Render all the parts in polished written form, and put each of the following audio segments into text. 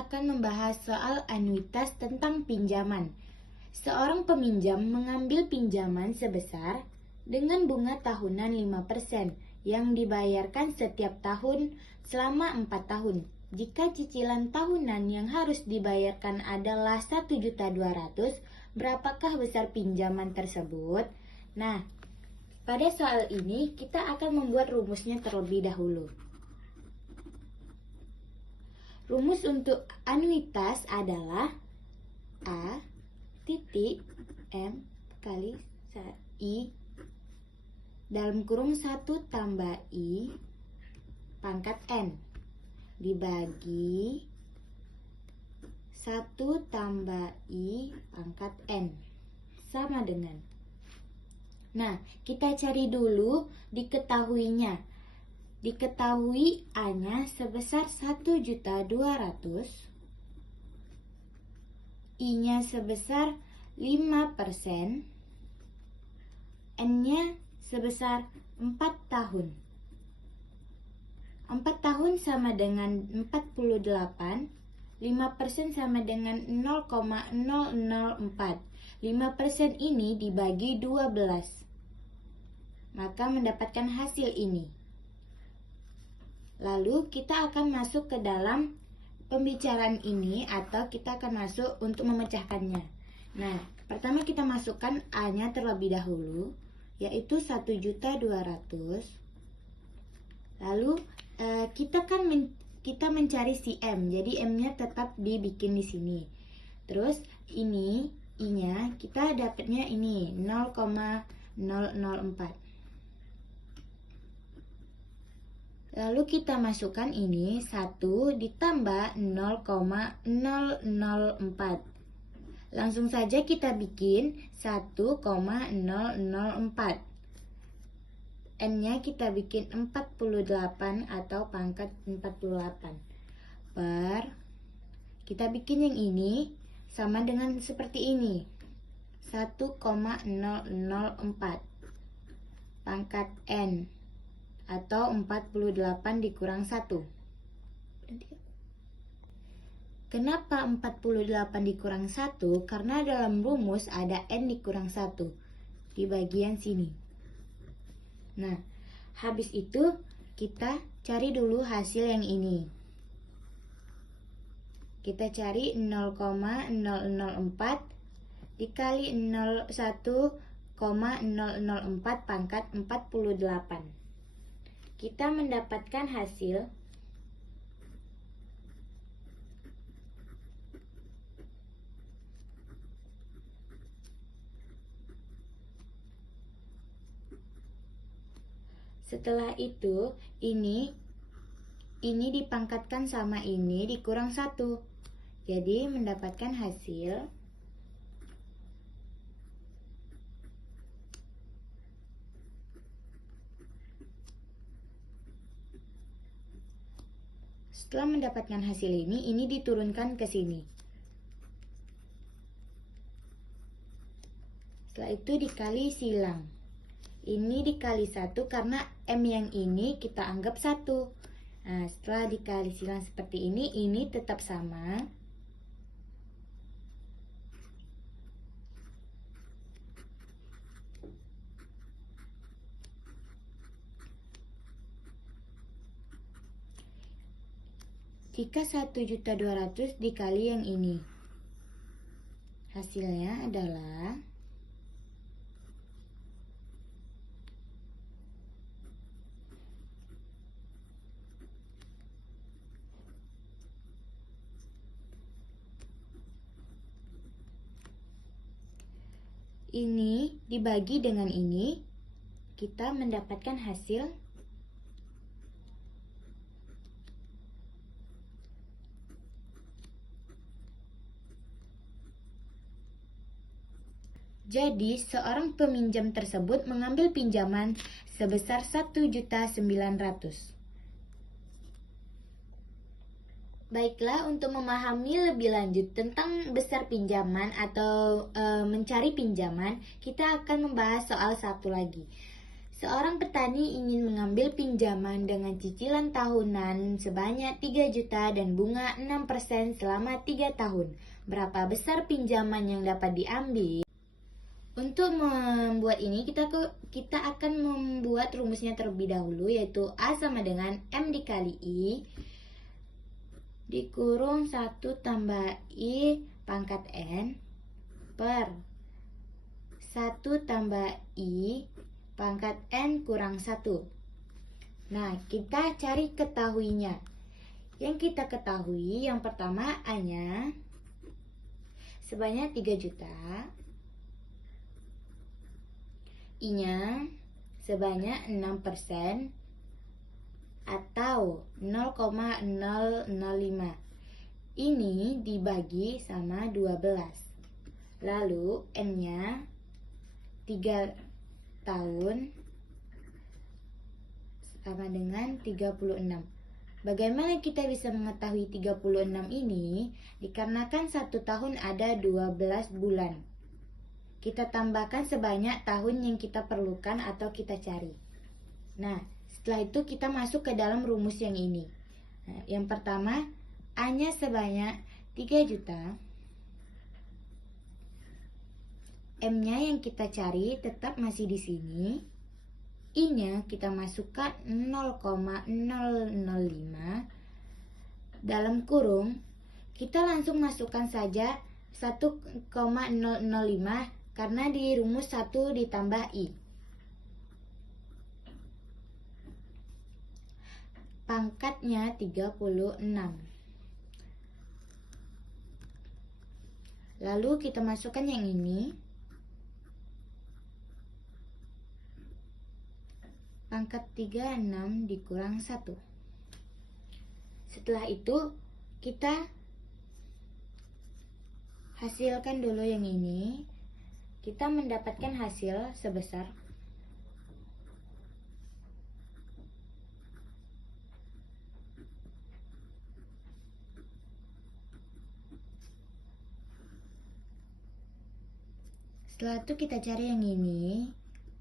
akan membahas soal anuitas tentang pinjaman. Seorang peminjam mengambil pinjaman sebesar dengan bunga tahunan 5% yang dibayarkan setiap tahun selama 4 tahun. Jika cicilan tahunan yang harus dibayarkan adalah 1.200.000, berapakah besar pinjaman tersebut? Nah, pada soal ini kita akan membuat rumusnya terlebih dahulu. Rumus untuk anuitas adalah A titik M kali I dalam kurung 1 tambah I pangkat N dibagi 1 tambah I pangkat N sama dengan. Nah, kita cari dulu diketahuinya. Diketahui A-nya sebesar 1.200.000, I-nya sebesar 5%, N-nya sebesar 4 tahun. 4 tahun sama dengan 48, 5% sama dengan 0,004. 5% ini dibagi 12, maka mendapatkan hasil ini. Lalu kita akan masuk ke dalam pembicaraan ini atau kita akan masuk untuk memecahkannya. Nah, pertama kita masukkan A-nya terlebih dahulu, yaitu 1.200.000. Lalu kita mencari si M, jadi M-nya tetap dibikin di sini. Terus ini I-nya kita dapatnya ini 0,004. Lalu kita masukkan ini 1 ditambah 0,004. Langsung saja kita bikin 1,004. N-nya kita bikin 48 atau pangkat 48. Kita bikin yang ini sama dengan seperti ini. 1,004 pangkat N atau 48 dikurang 1. Kenapa 48 dikurang 1? Karena dalam rumus ada N dikurang 1 di bagian sini. Nah, habis itu kita cari dulu hasil yang ini. Kita cari 0,004 dikali 1,004 pangkat 48. Kita mendapatkan hasil setelah itu ini dipangkatkan sama ini dikurang 1. Jadi mendapatkan hasil setelah mendapatkan hasil ini diturunkan ke sini. Setelah itu dikali silang. Ini dikali 1 karena M yang ini kita anggap 1. Nah, setelah dikali silang seperti ini tetap sama. Jika 1.200.000 dikali yang ini, hasilnya adalah ini dibagi dengan ini, kita mendapatkan hasil jadi, seorang peminjam tersebut mengambil pinjaman sebesar 1.900.000. Baiklah, untuk memahami lebih lanjut tentang besar pinjaman atau mencari pinjaman, kita akan membahas soal satu lagi. Seorang petani ingin mengambil pinjaman dengan cicilan tahunan sebanyak 3 juta dan bunga 6% selama 3 tahun. Berapa besar pinjaman yang dapat diambil? Untuk membuat ini kita akan membuat rumusnya terlebih dahulu, yaitu A sama dengan M dikali I dikurung 1 tambah I pangkat N per 1 tambah I pangkat N kurang 1. Nah, kita cari ketahuinya. Yang kita ketahui yang pertama A-nya sebanyak 3 juta. I-nya sebanyak 6% atau 0,005. Ini dibagi sama 12. Lalu N-nya 3 tahun sama dengan 36. Bagaimana kita bisa mengetahui 36 ini? Dikarenakan 1 tahun ada 12 bulan. Kita tambahkan sebanyak tahun yang kita perlukan atau kita cari. Nah, setelah itu kita masuk ke dalam rumus yang ini. Nah, yang pertama, A-nya sebanyak 3 juta. M-nya yang kita cari tetap masih di sini. I-nya kita masukkan 0,005 dalam kurung. Kita langsung masukkan saja 1,005 karena di rumus 1 ditambah I. Pangkatnya 36. Lalu kita masukkan yang ini. Pangkat 36 dikurang 1. Setelah itu kita hasilkan dulu yang ini. Kita mendapatkan hasil sebesar setelah itu kita cari yang ini.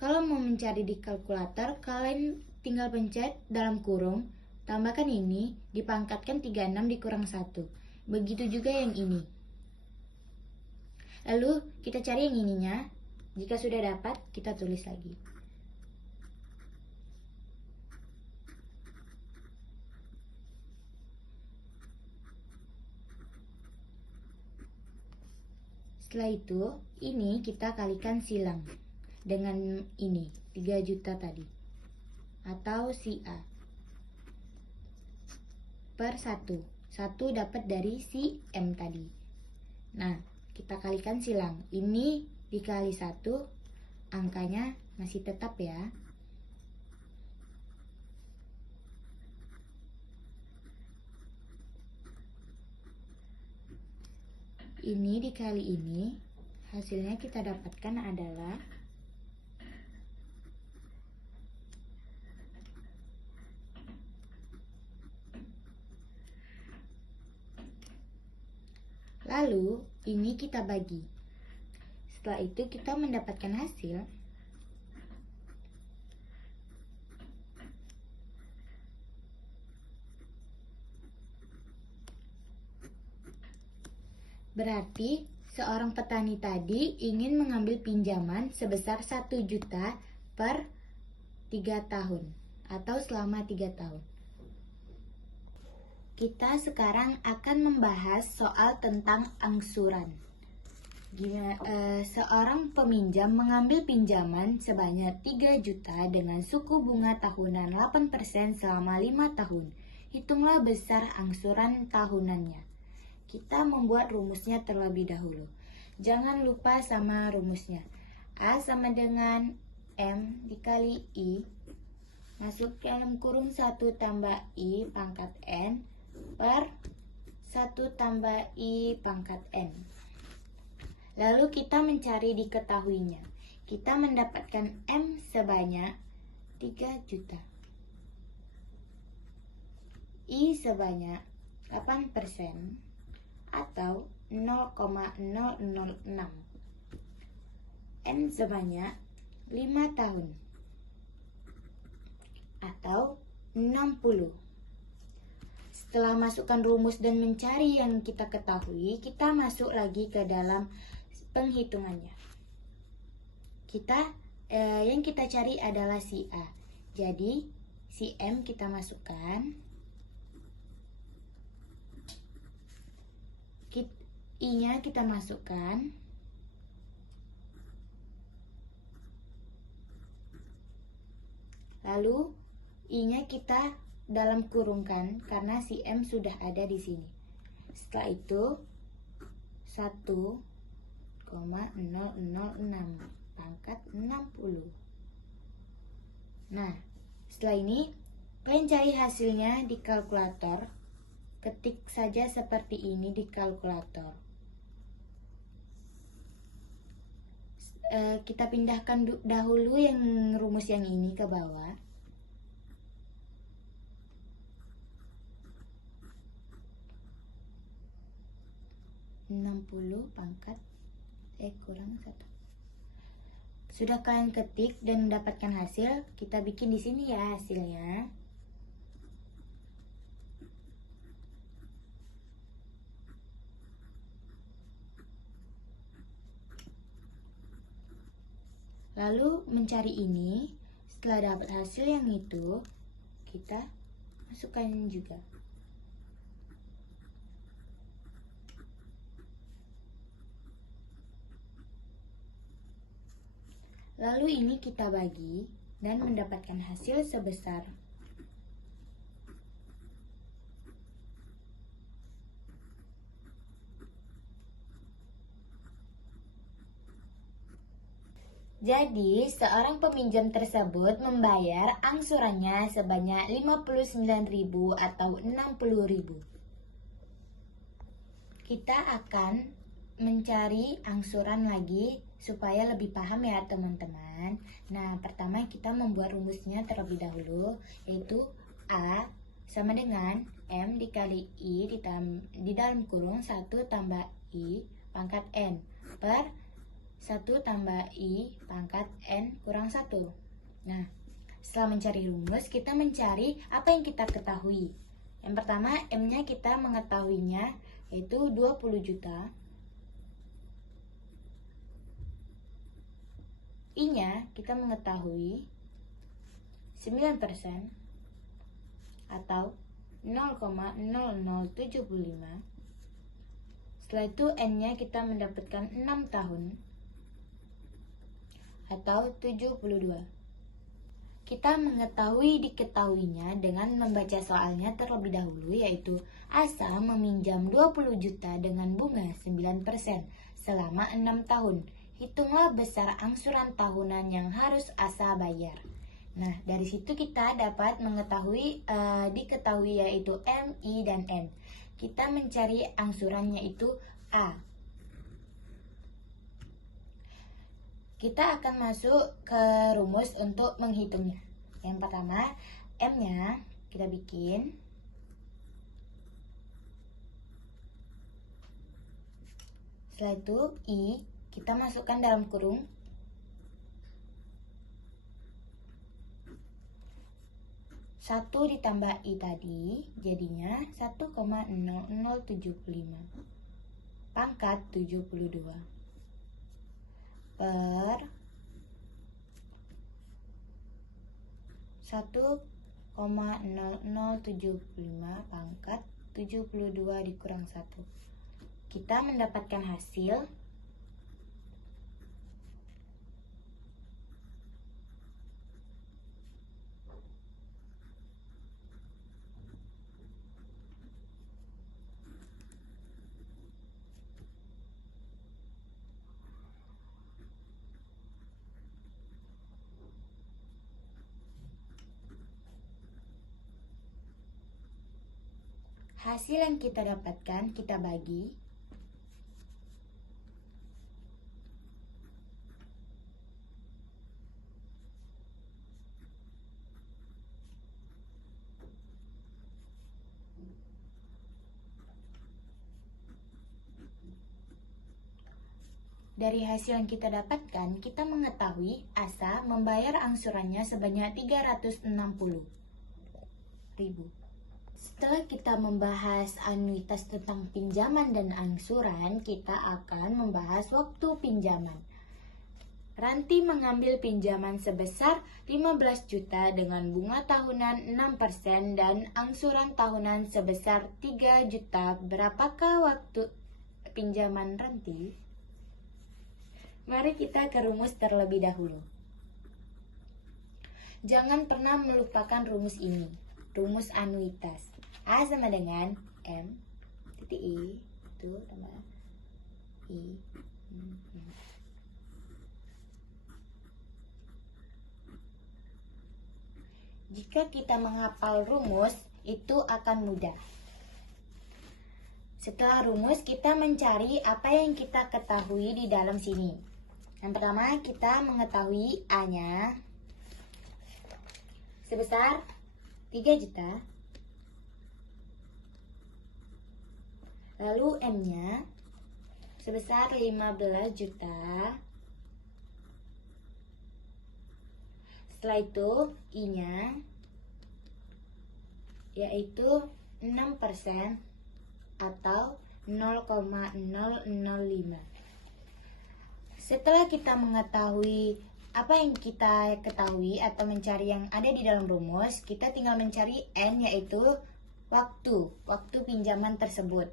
Kalau mau mencari di kalkulator, kalian tinggal pencet dalam kurung, tambahkan ini, dipangkatkan 36 dikurang 1. Begitu juga yang ini. Lalu kita cari yang ininya. Jika sudah dapat, kita tulis lagi. Setelah itu, ini kita kalikan silang dengan ini 3 juta tadi atau si A per 1 dapat dari si M tadi. Nah, kita kalikan silang, ini dikali 1, angkanya masih tetap ya. Ini dikali ini, hasilnya kita dapatkan adalah lalu ini kita bagi. Setelah itu kita mendapatkan hasil berarti seorang petani tadi ingin mengambil pinjaman sebesar 1 juta per 3 tahun atau selama 3 tahun. Kita sekarang akan membahas soal tentang angsuran. Seorang peminjam mengambil pinjaman sebanyak 3 juta dengan suku bunga tahunan 8% selama 5 tahun. Hitunglah besar angsuran tahunannya. Kita membuat rumusnya terlebih dahulu. Jangan lupa sama rumusnya. A sama dengan M dikali I. Masuk dalam kurung 1 tambah I pangkat N per 1 tambah I pangkat N. Lalu kita mencari diketahuinya. Kita mendapatkan M sebanyak 3 juta. I sebanyak 8% atau 0,006. N sebanyak 5 tahun. atau 60. Setelah masukkan rumus dan mencari yang kita ketahui, kita masuk lagi ke dalam penghitungannya. Yang kita cari adalah si A. Jadi, si M kita masukkan. I-nya kita masukkan. Lalu, I-nya kita dalam kurungkan karena si M sudah ada di sini. Setelah itu 1,006 pangkat 60. Nah, setelah ini kalian cari hasilnya di kalkulator. Ketik saja seperti ini di kalkulator. Kita pindahkan dahulu yang rumus yang ini ke bawah. 60 pangkat kurang 1. Sudah kalian ketik dan mendapatkan hasil, kita bikin di sini ya hasilnya. Lalu mencari ini, setelah dapat hasil yang itu, kita masukkan juga. Lalu ini kita bagi dan mendapatkan hasil sebesar 0,5. Jadi, seorang peminjam tersebut membayar angsurannya sebanyak 59.000 atau 60.000. Kita akan mencari angsuran lagi supaya lebih paham ya teman-teman. Nah, pertama kita membuat rumusnya terlebih dahulu, yaitu A sama dengan M dikali I di dalam kurung 1 tambah I pangkat N per 1 tambah I pangkat N kurang 1. Nah, setelah mencari rumus, kita mencari apa yang kita ketahui. Yang pertama, M-nya kita mengetahuinya yaitu 20 juta. I-nya kita mengetahui 9% atau 0,0075. Setelah itu N-nya kita mendapatkan 6 tahun atau 72. Kita mengetahui diketahuinya dengan membaca soalnya terlebih dahulu, yaitu Asa meminjam 20 juta dengan bunga 9% selama 6 tahun. Hitunglah besar angsuran tahunan yang harus Asa bayar. Nah, dari situ kita dapat mengetahui diketahui yaitu M, I, dan N. Kita mencari angsurannya itu A. Kita akan masuk ke rumus untuk menghitungnya. Yang pertama, M-nya kita bikin. Setelah itu, I kita masukkan dalam kurung. Satu ditambah I tadi, jadinya 1,0075 pangkat 72 per 1,0075 pangkat 72 dikurang 1. Kita mendapatkan hasil yang kita dapatkan kita bagi. Dari hasil yang kita dapatkan, kita mengetahui Asa membayar angsurannya sebanyak 360.000. Setelah kita membahas anuitas tentang pinjaman dan angsuran, kita akan membahas waktu pinjaman. Ranti mengambil pinjaman sebesar 15 juta dengan bunga tahunan 6% dan angsuran tahunan sebesar 3 juta. Berapakah waktu pinjaman Ranti? Mari kita ke rumus terlebih dahulu. Jangan pernah melupakan rumus ini, rumus anuitas. A sama dengan M titik I itu tambah I. Jika kita menghafal rumus, itu akan mudah. Setelah rumus, kita mencari apa yang kita ketahui di dalam sini. Yang pertama, kita mengetahui A-nya sebesar 3 juta. Lalu M-nya sebesar 15 juta. Setelah itu I-nya yaitu 6% atau 0,005. Setelah kita mengetahui apa yang kita ketahui atau mencari yang ada di dalam rumus, kita tinggal mencari N, yaitu waktu pinjaman tersebut.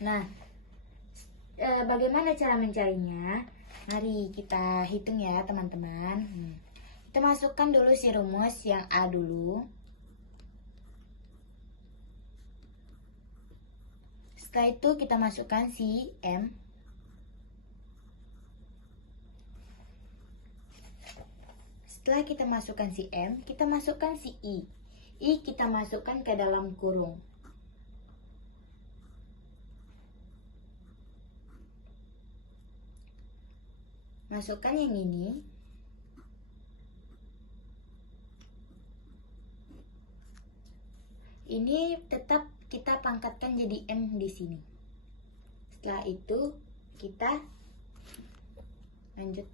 Nah, bagaimana cara mencarinya? Mari kita hitung ya teman-teman. Kita masukkan dulu si rumus yang A dulu. Setelah itu kita masukkan si M. Setelah kita masukkan si M, kita masukkan si I. I kita masukkan ke dalam kurung. Masukkan yang ini. Ini tetap kita pangkatkan jadi M di sini. Setelah itu kita lanjut.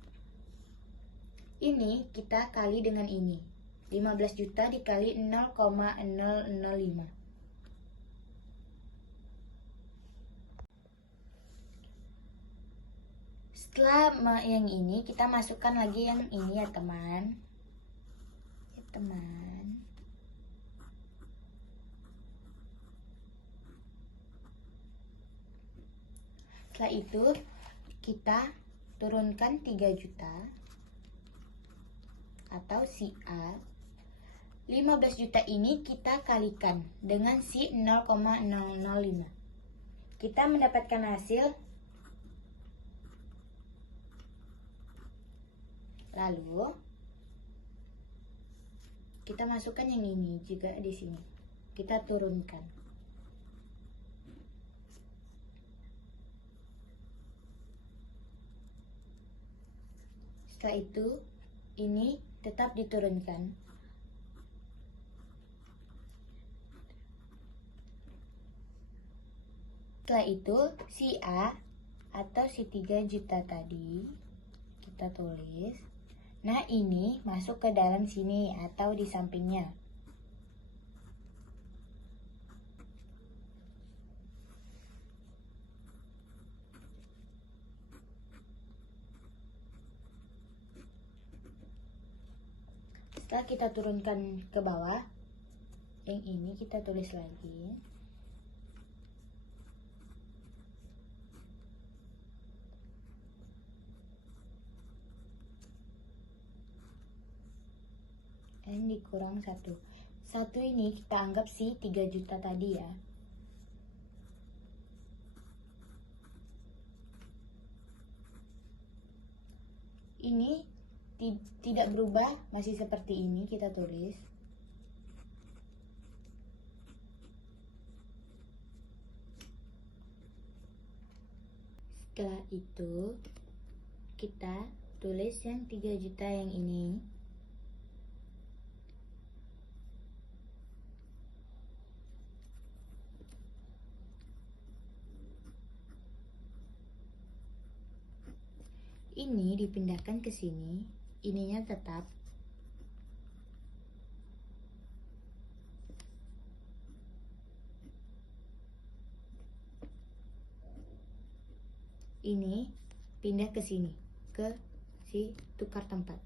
Ini kita kali dengan ini. 15 juta dikali 0,005. Setelah yang ini, kita masukkan lagi yang ini ya teman. Setelah itu kita turunkan 3 juta atau si A. 15 juta ini kita kalikan dengan si 0,005. Kita mendapatkan hasil. Lalu kita masukkan yang ini juga di sini. Kita turunkan. Setelah itu ini tetap diturunkan. Setelah itu si A atau si 3 juta tadi kita tulis. Nah, ini masuk ke dalam sini atau di sampingnya. Setelah kita turunkan ke bawah, yang ini kita tulis lagi. N dikurang 1. 1 ini kita anggap si 3 juta tadi ya. Ini tidak berubah, masih seperti ini kita tulis. Setelah itu kita tulis yang 3 juta yang ini. ini dipindahkan ke sini, ininya tetap. Ini pindah ke sini, ke si tukar tempat.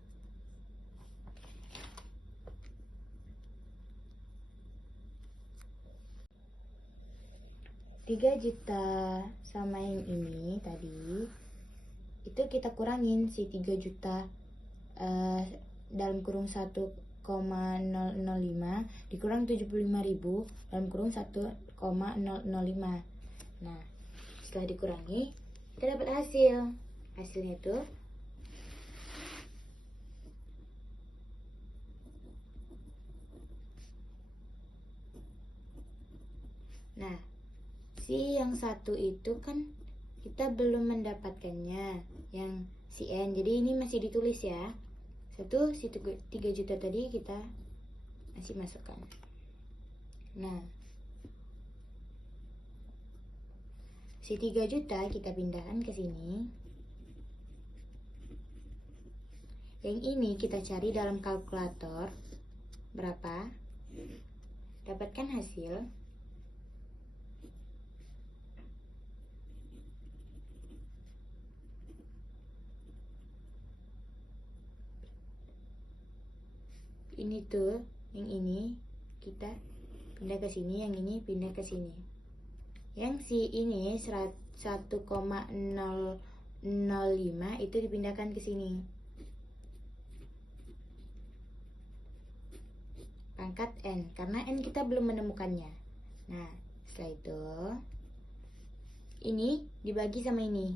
Rp3.000.000 sama yang ini tadi, itu kita kurangin si 3.000.000 dalam kurung 1,005 dikurang 75.000 dalam kurung 1,005. Nah, setelah dikurangi, kita dapat hasil. Hasilnya itu nah, si yang satu itu kan kita belum mendapatkannya, yang si N. Jadi ini masih ditulis ya. Si 3.000.000 tadi kita masih masukkan. Nah, si 3.000.000 kita pindahkan ke sini. Yang ini kita cari dalam kalkulator berapa. Dapatkan hasil. Ini tuh, yang ini kita pindah ke sini, yang ini pindah ke sini. Yang si ini 1,005 itu dipindahkan ke sini. Pangkat N, karena N kita belum menemukannya. Nah, setelah itu ini dibagi sama ini.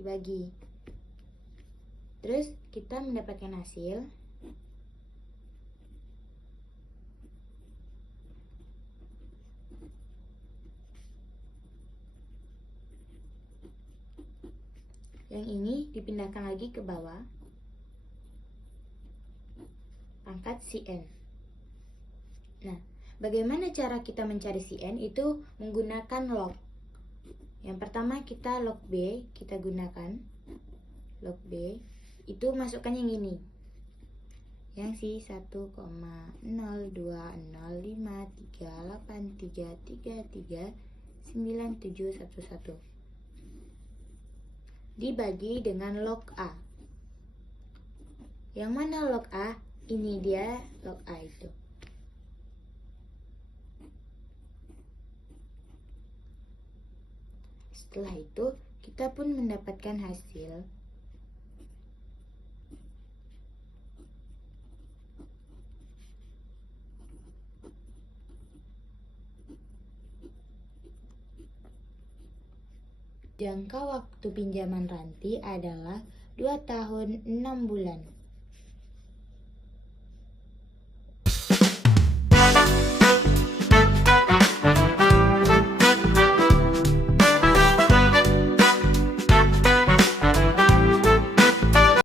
Dibagi. Terus kita mendapatkan hasil. Yang ini dipindahkan lagi ke bawah. Pangkat si N. Nah, bagaimana cara kita mencari si N? Itu menggunakan log. Yang pertama kita log B, kita gunakan log B. Itu masukkan yang ini. Yang si 1,02538339711 dibagi dengan log A. Yang mana log A? Ini dia log A itu. Setelah itu kita pun mendapatkan hasil. Jangka waktu pinjaman Ranti adalah 2 tahun 6 bulan.